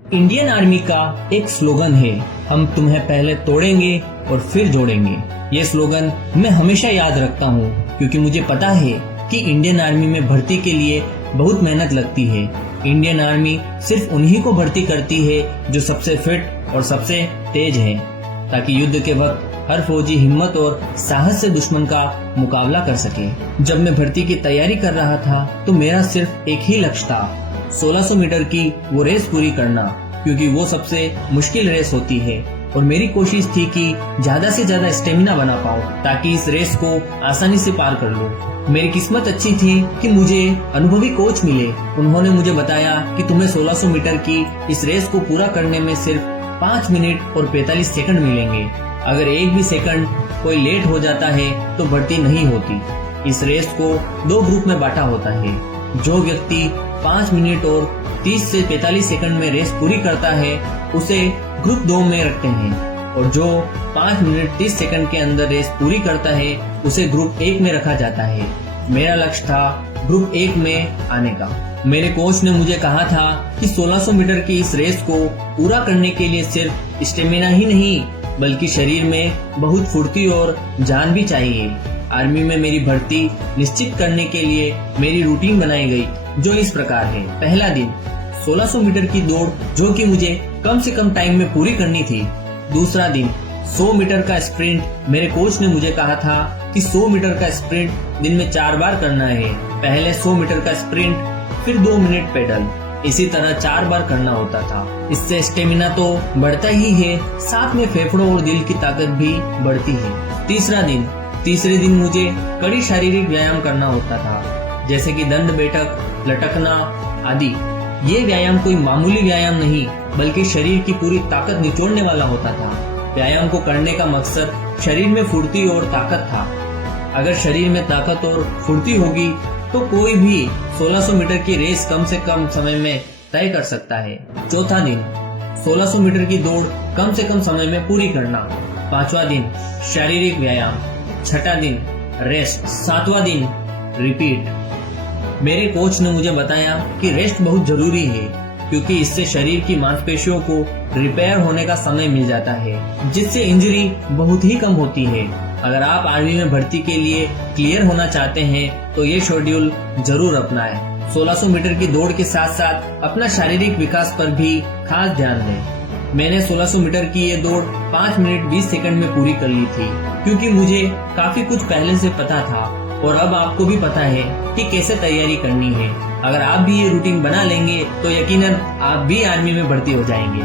Indian army का एक slogan है, हम तुम्हें पहले तोड़ेंगे और फिर जोड़ेंगे। ये स्लोगन मैं हमेशा याद रखता हूँ क्योंकि मुझे पता है कि इंडियन आर्मी में भर्ती के लिए बहुत मेहनत लगती है। इंडियन आर्मी सिर्फ उन्हीं को भर्ती करती है जो सबसे फिट और सबसे तेज है, ताकि युद्ध के वक्त हर फौजी हिम्मत और साहस से दुश्मन का मुकाबला कर सके। जब मैं भर्ती की तैयारी कर रहा था तो मेरा सिर्फ एक ही लक्ष्य था, 1600 मीटर की वो रेस पूरी करना, क्योंकि वो सबसे मुश्किल रेस होती है और मेरी कोशिश थी कि ज्यादा से ज्यादा स्टेमिना बना पाऊं ताकि इस रेस को आसानी से पार कर लूं। मेरी किस्मत अच्छी थी कि मुझे अनुभवी कोच मिले। उन्होंने मुझे बताया कि तुम्हें 1600 मीटर की इस रेस को पूरा करने में सिर्फ 5 मिनट और 45 सेकंड मिलेंगे। अगर एक भी सेकंड कोई लेट हो जाता है तो भर्ती नहीं होती। इस रेस को 2 ग्रुप में बांटा होता है। जो व्यक्ति 5 मिनट और 30 से 45 सेकंड में रेस पूरी करता है उसे ग्रुप 2 में रखते हैं और जो 5 मिनट 30 सेकंड के अंदर रेस पूरी करता है उसे ग्रुप 1 में रखा जाता है। मेरा लक्ष्य था ग्रुप 1 में आने का। मेरे कोच ने मुझे कहा था कि 1600 मीटर की इस रेस को पूरा करने के लिए सिर्फ स्टेमिना ही नहीं बल्कि शरीर में बहुत फुर्ती और जान भी चाहिए। आर्मी में मेरी भर्ती निश्चित करने के लिए मेरी रूटीन बनाई गई जो इस प्रकार है। पहला दिन 1600 मीटर की दौड़ जो कि मुझे कम से कम टाइम में पूरी करनी थी। दूसरा दिन 100 मीटर का स्प्रिंट। मेरे कोच ने मुझे कहा था कि 100 मीटर का स्प्रिंट दिन में 4 बार करना है। पहले 100 मीटर का स्प्रिंट, फिर 2 मिनट पेडल, इसी तरह 4 बार करना होता था। इससे स्टेमिना तो बढ़ता ही है, साथ में फेफड़ों और दिल की ताकत भी बढ़ती है। तीसरे दिन मुझे कड़ी शारीरिक व्यायाम करना होता था, जैसे कि दंड बैठक, लटकना आदि। ये व्यायाम कोई मामूली व्यायाम नहीं बल्कि शरीर की पूरी ताकत निचोड़ने वाला होता था। व्यायाम को करने का मकसद शरीर में फुर्ती और ताकत था। अगर शरीर में ताकत और फुर्ती होगी तो कोई भी 1600 मीटर की रेस कम से कम समय में तय कर सकता है। चौथा दिन 1600 मीटर की दौड़ कम से कम समय में पूरी करना। 5वां दिन शारीरिक व्यायाम। 6ठा दिन रेस्ट। 7वां दिन रिपीट। मेरे कोच ने मुझे बताया कि रेस्ट बहुत जरूरी है क्योंकि इससे शरीर की मांसपेशियों को रिपेयर होने का समय मिल जाता है, जिससे इंजरी बहुत ही कम होती है। अगर आप आर्मी में भर्ती के लिए क्लियर होना चाहते हैं तो ये शेड्यूल जरूर अपनाएं। 1600 मीटर की दौड़ के साथ साथ अपना शारीरिक विकास पर भी खास ध्यान दें। मैंने 1600 मीटर की ये दौड़ 5 मिनट 20 सेकंड में पूरी कर ली थी क्योंकि मुझे काफी कुछ पहले से पता था और अब आपको भी पता है कि कैसे तैयारी करनी है। अगर आप भी ये रूटीन बना लेंगे तो यकीनन आप भी आर्मी में भर्ती हो जाएंगे।